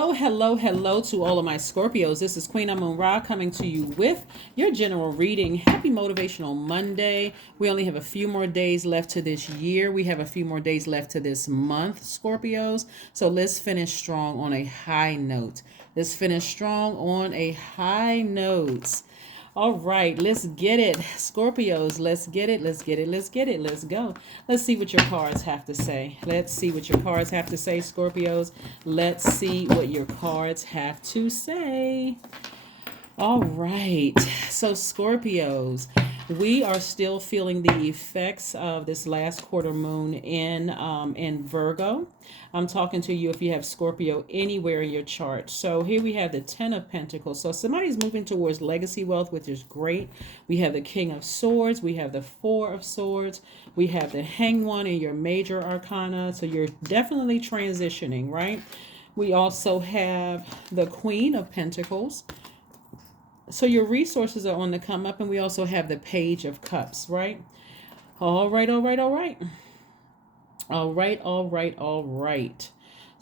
Hello to all of my Scorpios. This is Queen Amun Ra coming to you with your general reading. Happy Motivational Monday. We only have a few more days left to this year. We have a few more days left to this month, Scorpios. So let's finish strong on a high note. Let's finish strong on a high note. All right, let's get it. Scorpios, let's get it. Let's get it. Let's get it. Let's go. Let's see what your cards have to say. Let's see what your cards have to say, Scorpios. Let's see what your cards have to say. All right. So, Scorpios, we are still feeling the effects of this last quarter moon in Virgo. I'm talking to you if you have Scorpio anywhere in your chart. So here we have the Ten of Pentacles. So somebody's moving towards legacy wealth, which is great. We have the King of Swords. We have the Four of Swords. We have the Hanged One in your major arcana. So you're definitely transitioning, right? We also have the Queen of Pentacles. So your resources are on the come up, and we also have the Page of Cups, right? All right.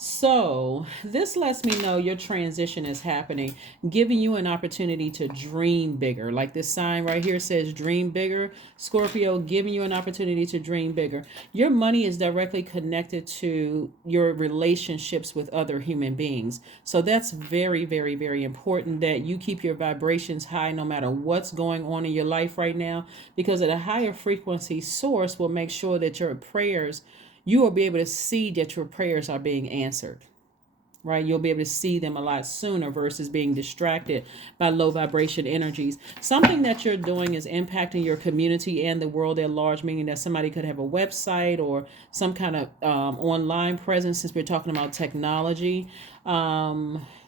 So this lets me know your transition is happening, giving you an opportunity to dream bigger. Like this sign right here says dream bigger. Scorpio, giving you an opportunity to dream bigger. Your money is directly connected to your relationships with other human beings. So that's very, very, very important that you keep your vibrations high no matter what's going on in your life right now, because at a higher frequency source will make sure that your prayers, you will be able to see that your prayers are being answered, right? You'll be able to see them a lot sooner versus being distracted by low vibration energies. Something that you're doing is impacting your community and the world at large, meaning that somebody could have a website or some kind of online presence, since we're talking about technology,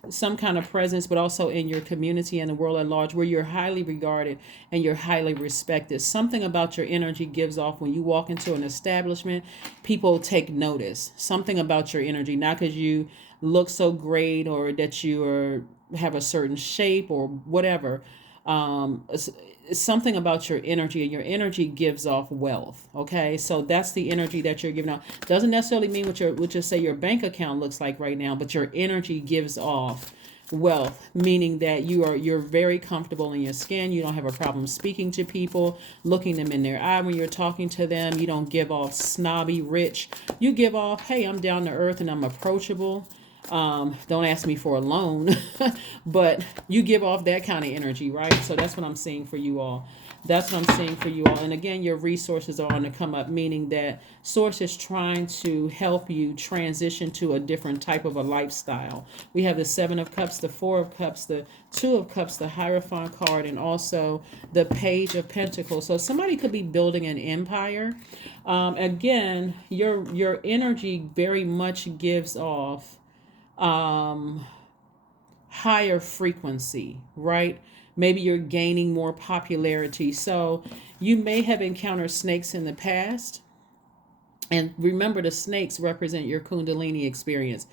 some kind of presence, but also in your community and the world at large, where you're highly regarded and you're highly respected. Something about your energy gives off when you walk into an establishment. People take notice. Something about your energy, not because you look so great or that you have a certain shape or whatever. Something about your energy, and your energy gives off wealth. Okay, so that's the energy that you're giving out. Doesn't necessarily mean what you say your bank account looks like right now, but your energy gives off wealth, meaning that you're very comfortable in your skin. You don't have a problem speaking to people, looking them in their eye when you're talking to them. You don't give off snobby rich. You give off, hey, I'm down to earth and I'm approachable. Don't ask me for a loan, but you give off that kind of energy, right? So that's what I'm seeing for you all. And again, your resources are on the come up, meaning that source is trying to help you transition to a different type of a lifestyle. We have the Seven of Cups, the Four of Cups, the Two of Cups, the Hierophant card, and also the Page of Pentacles. So somebody could be building an empire. Again, your energy very much gives off higher frequency, right? Maybe you're gaining more popularity. So you may have encountered snakes in the past. And remember, the snakes represent your Kundalini experience,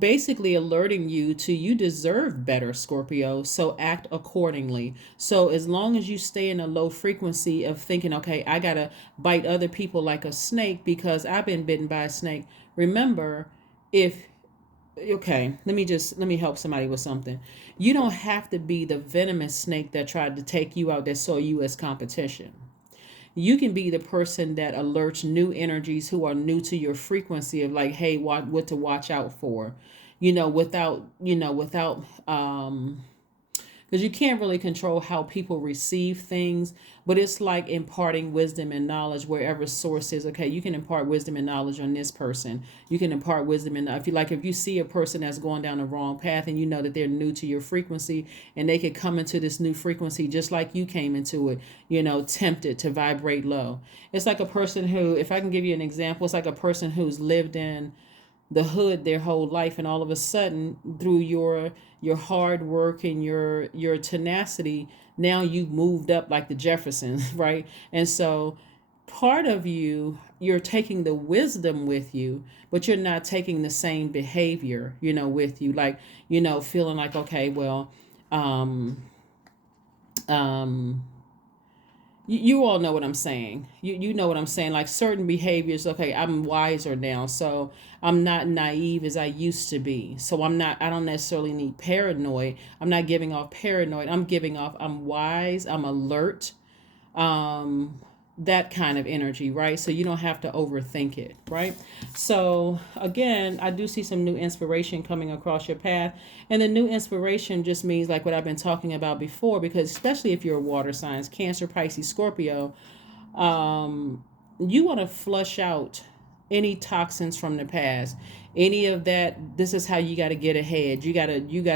basically alerting you to you deserve better, Scorpio. So act accordingly. So as long as you stay in a low frequency of thinking, okay, I got to bite other people like a snake because I've been bitten by a snake. Remember, let me help somebody with something. You don't have to be the venomous snake that tried to take you out, that saw you as competition. You can be the person that alerts new energies who are new to your frequency of like, hey, what to watch out for, without because you can't really control how people receive things, but it's like imparting wisdom and knowledge wherever source is. Okay, you can impart wisdom and knowledge on this person. You can impart wisdom, and if you see a person that's going down the wrong path and you know that they're new to your frequency, and they could come into this new frequency just like you came into it, tempted to vibrate low. It's like a person who, if I can give you an example, it's like a person who's lived in the hood their whole life, and all of a sudden, through your hard work and your tenacity, now you've moved up like the Jeffersons, right? And so part of you're taking the wisdom with you, but you're not taking the same behavior, with you, like, feeling like, okay, well, You all know what I'm saying. You know what I'm saying. Like certain behaviors, okay, I'm wiser now. So I'm not naive as I used to be. So I don't necessarily need paranoid. I'm not giving off paranoid. I'm wise, I'm alert. Um that kind of energy, right? So you don't have to overthink it, right? So again, I do see some new inspiration coming across your path. And the new inspiration just means like what I've been talking about before, because especially if you're a water signs, Cancer, Pisces, Scorpio, you want to flush out any toxins from the past, any of that. This is how you got to get ahead. You got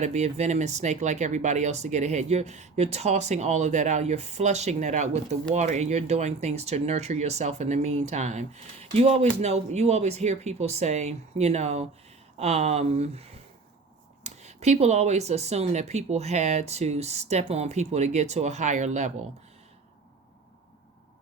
to be a venomous snake like everybody else to get ahead. You're tossing all of that out. You're flushing that out with the water, and you're doing things to nurture yourself in the meantime. You always hear people say, um people always assume that people had to step on people to get to a higher level,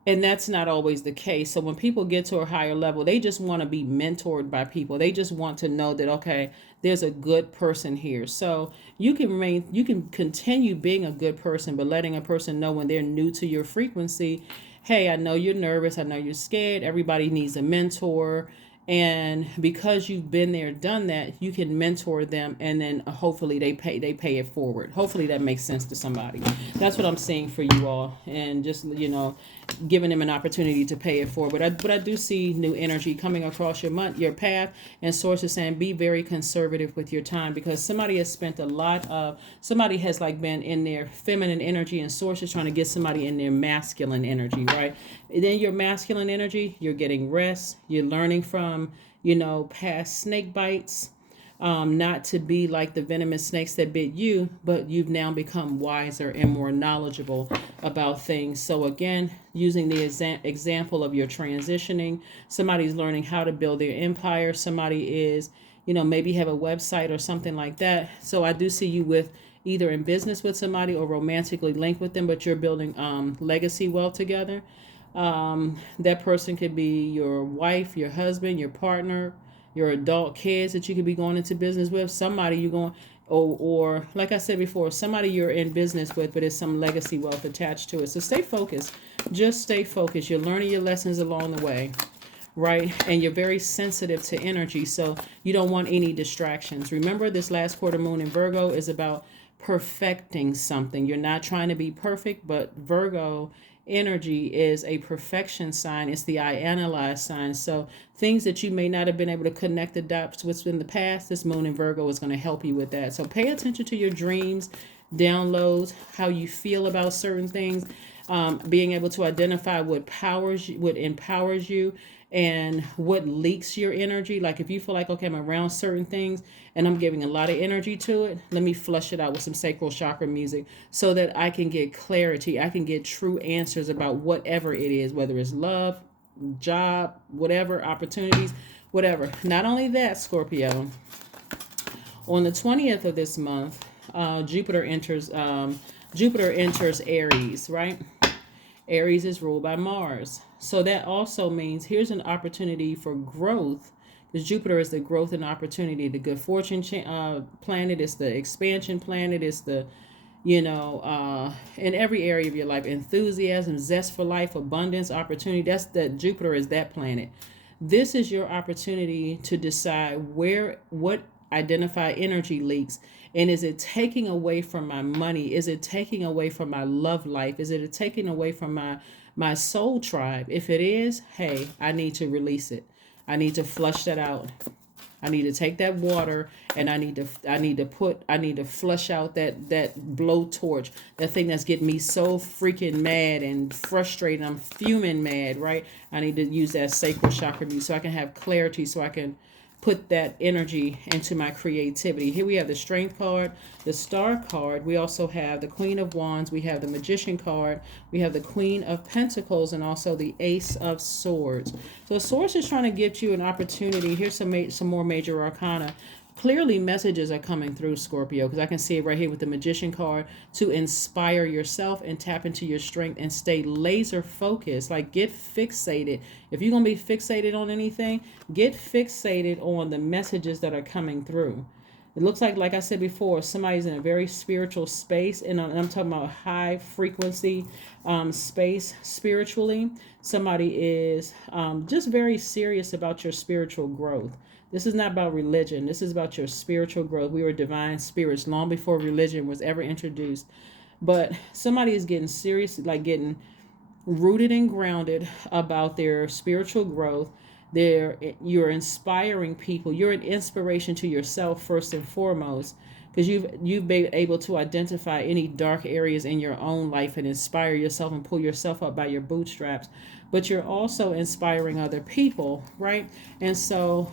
and that's not always the case. So when people get to a higher level, they just want to be mentored by people. They just want to know that, okay, there's a good person here. So you can continue being a good person, but letting a person know when they're new to your frequency, hey, I know you're nervous, I know you're scared, everybody needs a mentor. And because you've been there, done that, you can mentor them, and then hopefully they pay it forward. Hopefully that makes sense to somebody. That's what I'm saying for you all, and just giving them an opportunity to pay it forward. But I do see new energy coming across your path, and sources saying be very conservative with your time, because somebody has like been in their feminine energy, and sources trying to get somebody in their masculine energy, right? And then your masculine energy, you're getting rest, you're learning from past snake bites, not to be like the venomous snakes that bit you, but you've now become wiser and more knowledgeable about things. So again, using the example of your transitioning, somebody's learning how to build their empire. Somebody is, maybe have a website or something like that. So I do see you with either in business with somebody or romantically linked with them, but you're building legacy wealth together. That person could be your wife, your husband, your partner, your adult kids that you could be going into business with. Somebody you're going, or like I said before, somebody you're in business with, but there's some legacy wealth attached to it. So stay focused. Just stay focused. You're learning your lessons along the way, right? And you're very sensitive to energy, so you don't want any distractions. Remember, this last quarter moon in Virgo is about perfecting something. You're not trying to be perfect, but Virgo energy is a perfection sign. It's the I analyze sign. So things that you may not have been able to connect the dots with in the past, this moon in Virgo is going to help you with that. So pay attention to your dreams, downloads, how you feel about certain things, being able to identify what empowers you, and what leaks your energy. Like if you feel like, okay, I'm around certain things and I'm giving a lot of energy to it, let me flush it out with some sacral chakra music so that I can get clarity. I can get true answers about whatever it is, whether it's love, job, whatever, opportunities, whatever. Not only that, Scorpio, on the 20th of this month, Jupiter enters Aries, right? Aries is ruled by Mars. So that also means here's an opportunity for growth, because Jupiter is the growth and opportunity. The good fortune planet is the expansion planet. It's the, in every area of your life, enthusiasm, zest for life, abundance, opportunity. That's that Jupiter is that planet. This is your opportunity to decide what identify energy leaks. And is it taking away from my money? Is it taking away from my love life? Is it taking away from my soul tribe? If it is, hey, I need to release it. I need to flush that out. I need to take that water, and I need to flush out that blowtorch, that thing that's getting me so freaking mad and frustrated. I'm fuming mad, right? I need to use that sacral chakra view so I can have clarity, so I can put that energy into my creativity. Here we have the Strength card, the Star card. We also have the Queen of Wands. We have the Magician card. We have the Queen of Pentacles, and also the Ace of Swords. So Swords is trying to get you an opportunity. Here's some more major arcana. Clearly messages are coming through, Scorpio, because I can see it right here with the Magician card, to inspire yourself and tap into your strength and stay laser focused. Like, get fixated. If you're going to be fixated on anything, get fixated on the messages that are coming through. It looks like I said before, somebody's in a very spiritual space, and I'm talking about high frequency space spiritually. Somebody is just very serious about your spiritual growth. This is not about religion. This is about your spiritual growth. We were divine spirits long before religion was ever introduced. But somebody is getting serious, like getting rooted and grounded about their spiritual growth. You're inspiring people. You're an inspiration to yourself first and foremost, because you've been able to identify any dark areas in your own life and inspire yourself and pull yourself up by your bootstraps. But you're also inspiring other people, right? And so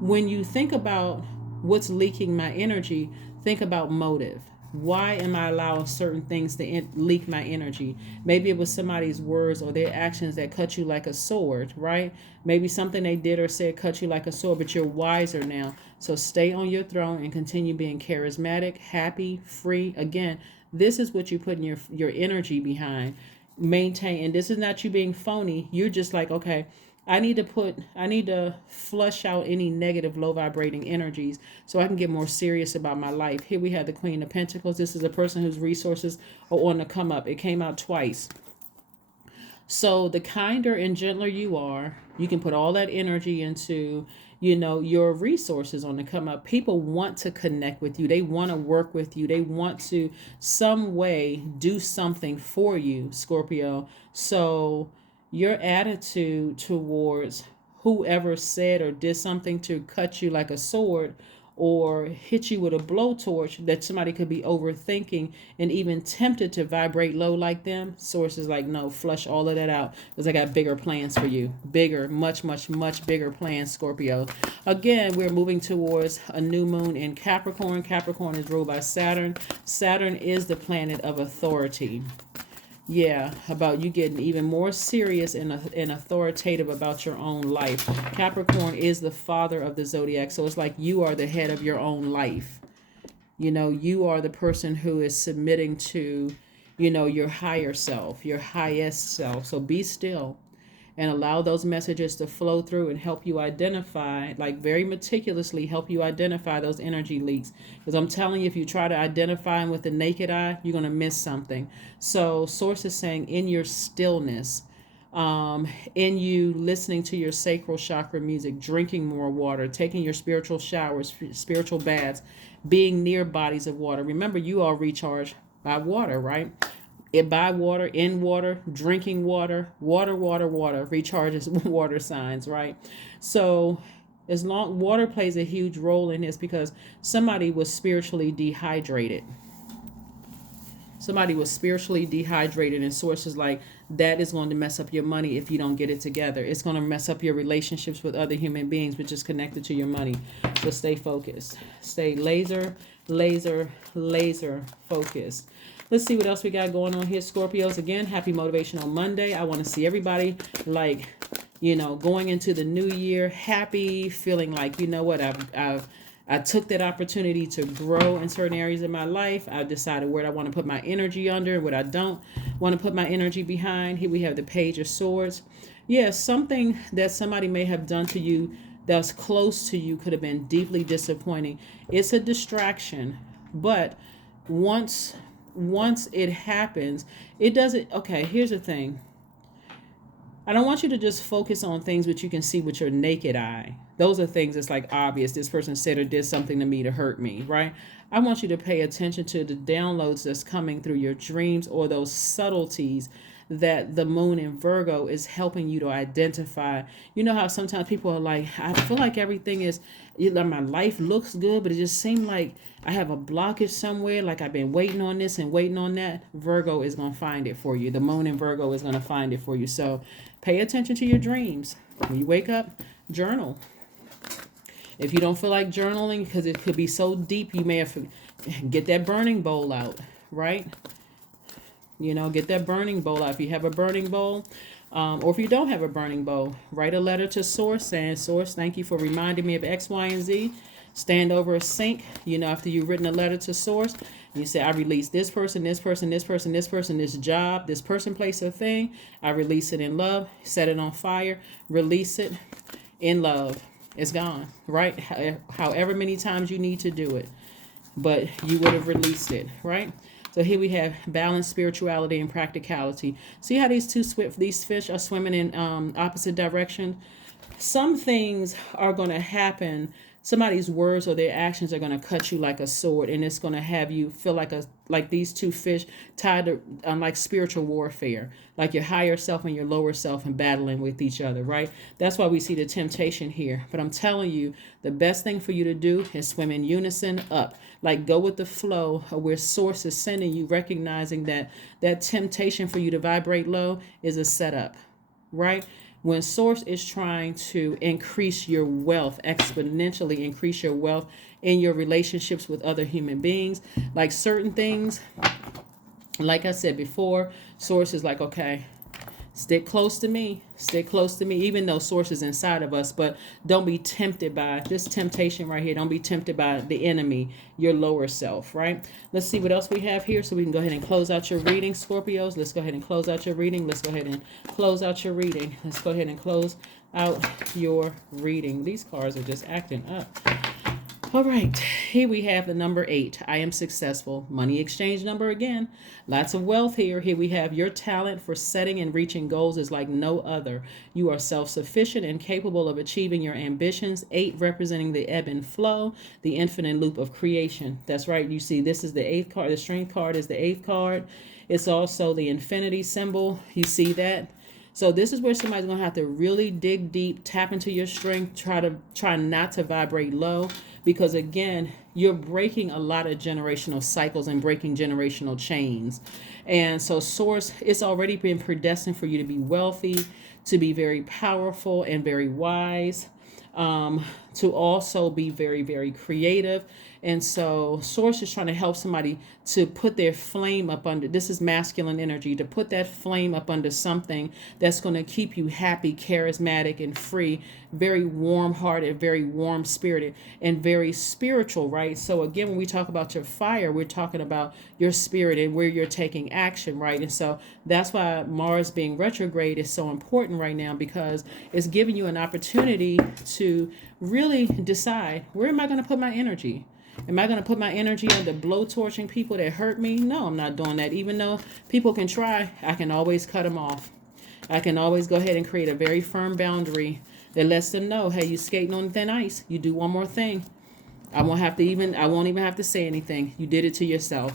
when you think about what's leaking my energy, think about motive. Why am I allowing certain things to leak my energy? Maybe it was somebody's words or their actions that cut you like a sword, right? Maybe something they did or said cut you like a sword, but you're wiser now. So stay on your throne and continue being charismatic, happy, free. Again, this is what you put in your energy behind. Maintain, and this is not you being phony. You're just like, okay, I need to flush out any negative low vibrating energies so I can get more serious about my life. Here we have the Queen of Pentacles. This is a person whose resources are on the come up. It came out twice. So the kinder and gentler you are, you can put all that energy into, your resources on the come up. People want to connect with you. They want to work with you. They want to some way do something for you, Scorpio. So your attitude towards whoever said or did something to cut you like a sword or hit you with a blowtorch that somebody could be overthinking and even tempted to vibrate low like them. Source is like, no, flush all of that out, because I got bigger plans for you. Bigger, much, much, much bigger plans, Scorpio. Again, we're moving towards a new moon in Capricorn. Capricorn is ruled by Saturn. Saturn is the planet of authority. Yeah, about you getting even more serious and authoritative about your own life. Capricorn is the father of the zodiac, so it's like you are the head of your own life. You are the person who is submitting to, your higher self, your highest self. So be still and allow those messages to flow through and help you identify, like very meticulously help you identify those energy leaks. Because I'm telling you, if you try to identify them with the naked eye, you're going to miss something. So Source is saying in your stillness, in you listening to your sacral chakra music, drinking more water, taking your spiritual showers, spiritual baths, being near bodies of water. Remember, you are recharged by water, right? By water, in water, drinking water, water recharges water signs, right? So as long water plays a huge role in this, because somebody was spiritually dehydrated. And sources like that is going to mess up your money if you don't get it together. It's going to mess up your relationships with other human beings, which is connected to your money. So stay focused. Stay laser focused. Let's see what else we got going on here, Scorpios. Again, happy Motivational Monday. I want to see everybody going into the new year happy, feeling like, what, I took that opportunity to grow in certain areas of my life. I decided where I want to put my energy under, what I don't want to put my energy behind. Here we have the Page of Swords. Yeah, something that somebody may have done to you that's close to you could have been deeply disappointing. It's a distraction, but once it happens, it doesn't. Okay, here's the thing. I don't want you to just focus on things which you can see with your naked eye. Those are things that's like obvious. This person said or did something to me to hurt me, right? I want you to pay attention to the downloads that's coming through your dreams, or those subtleties that the moon in Virgo is helping you to identify. You know how sometimes people are like, I feel like everything is, my life looks good, but it just seemed like I have a blockage somewhere, like I've been waiting on this and waiting on that. Virgo is going to find it for you. The moon in Virgo is going to find it for you. So pay attention to your dreams. When you wake up, journal. If you don't feel like journaling because it could be so deep, you may have to get that burning bowl out, right? Get that burning bowl out. If you have a burning bowl, or if you don't have a burning bowl, write a letter to Source saying, Source, thank you for reminding me of X, Y, and Z. Stand over a sink, after you've written a letter to Source, you say, I release this person, this person, this person, this person, this job, this person, place, or thing. I release it in love. Set it on fire. Release it in love. It's gone, right? However many times you need to do it, but you would have released it, right? So here we have balance, spirituality, and practicality. See how these fish are swimming in opposite direction? Some things are going to happen. Somebody's words or their actions are going to cut you like a sword, and it's going to have you feel like these two fish tied to like spiritual warfare, like your higher self and your lower self and battling with each other, right? That's why we see the temptation here. But I'm telling you, the best thing for you to do is swim in unison up, like go with the flow of where source is sending you, recognizing that that temptation for you to vibrate low is a setup, right? When source is trying to increase your wealth, exponentially increase your wealth in your relationships with other human beings, like certain things, like I said before, source is like, okay, stick close to me, even though source is inside of us. But don't be tempted by this temptation right here. Don't be tempted by the enemy, your lower self, right? Let's see what else we have here so we can go ahead and close out your reading, Scorpios. Let's go ahead and close out your reading. Let's go ahead and close out your reading. Let's go ahead and close out your reading. These cards are just acting up. All right, here we have the number 8. I am successful. Money exchange number again. Lots of wealth here. Here we have your talent for setting and reaching goals is like no other. You are self-sufficient and capable of achieving your ambitions. 8 representing the ebb and flow, the infinite loop of creation. That's right. You see, this is the 8th card. The strength card is the 8th card. It's also the infinity symbol. You see that? So this is where somebody's going to have to really dig deep, tap into your strength, try not to vibrate low, because again, you're breaking a lot of generational cycles and breaking generational chains. And so source, it's already been predestined for you to be wealthy, to be very powerful and very wise, to also be very, very creative. And so source is trying to help somebody to put their flame up under, this is masculine energy, to put that flame up under something that's going to keep you happy, charismatic, and free, very warm-hearted, very warm-spirited, and very spiritual, right? So again, when we talk about your fire, we're talking about your spirit and where you're taking action, right? And so that's why Mars being retrograde is so important right now, because it's giving you an opportunity to really decide, where am I going to put my energy? Am I going to put my energy into blowtorching people that hurt me? No, I'm not doing that. Even though people can try, I can always cut them off. I can always go ahead and create a very firm boundary that lets them know, hey, you skating on thin ice. You do one more thing, I won't even have to say anything. You did it to yourself.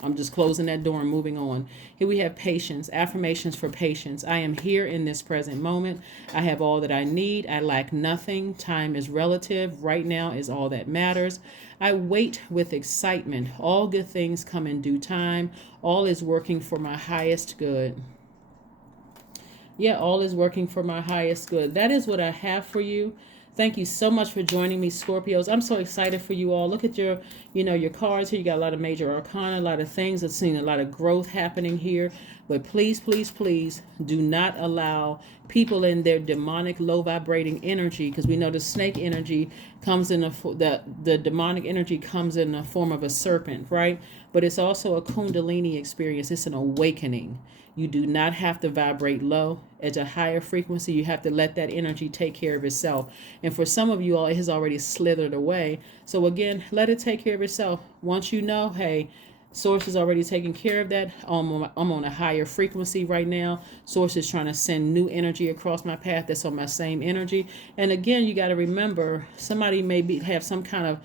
I'm just closing that door and moving on. Here we have patience, affirmations for patience. I am here in this present moment. I have all that I need. I lack nothing. Time is relative. Right now is all that matters. I wait with excitement. All good things come in due time. All is working for my highest good. Yeah, all is working for my highest good. That is what I have for you. Thank you so much for joining me, Scorpios. I'm so excited for you all. Look at your cards here. You got a lot of major arcana, a lot of things. I've seen a lot of growth happening here. But please, please, please do not allow people in their demonic, low vibrating energy, because we know the snake energy comes in the demonic energy comes in the form of a serpent, right? But it's also a kundalini experience. It's an awakening. You do not have to vibrate low. At a higher frequency, you have to let that energy take care of itself. And for some of you all, it has already slithered away. So again, let it take care of itself. Once you know, hey, Source is already taking care of that. I'm on a higher frequency right now. Source is trying to send new energy across my path that's on my same energy. And again, you got to remember, somebody may have some kind of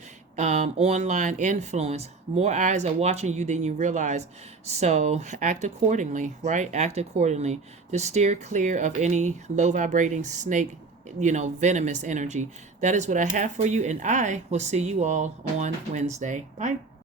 online influence. More eyes are watching you than you realize. So act accordingly, right? Act accordingly. Just steer clear of any low vibrating snake, venomous energy. That is what I have for you. And I will see you all on Wednesday. Bye.